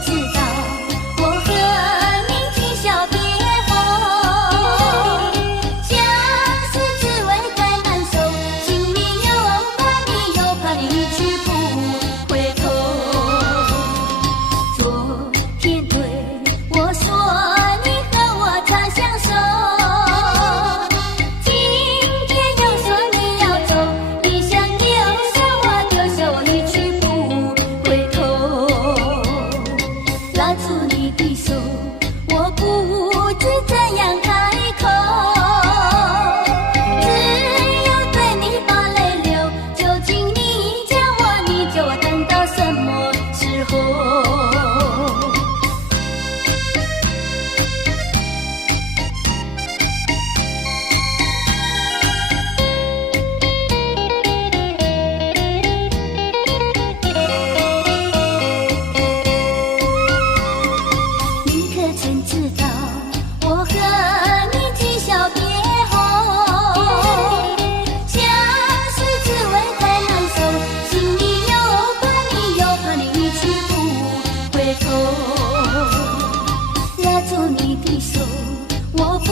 知道，我和你今宵别后，相思只为太难受，心里又怕你去不回头。昨天对我说你和我常相守，今天又说你要走，你想丢手我丢手，一去不回头。拉住你的手，我不知怎样开口，只有对你把泪流。究竟你叫我等到什么时候？你可曾知道，我和你今宵别后，相思只为太难受，心里又怕你一去不回头。拉住你的手，我不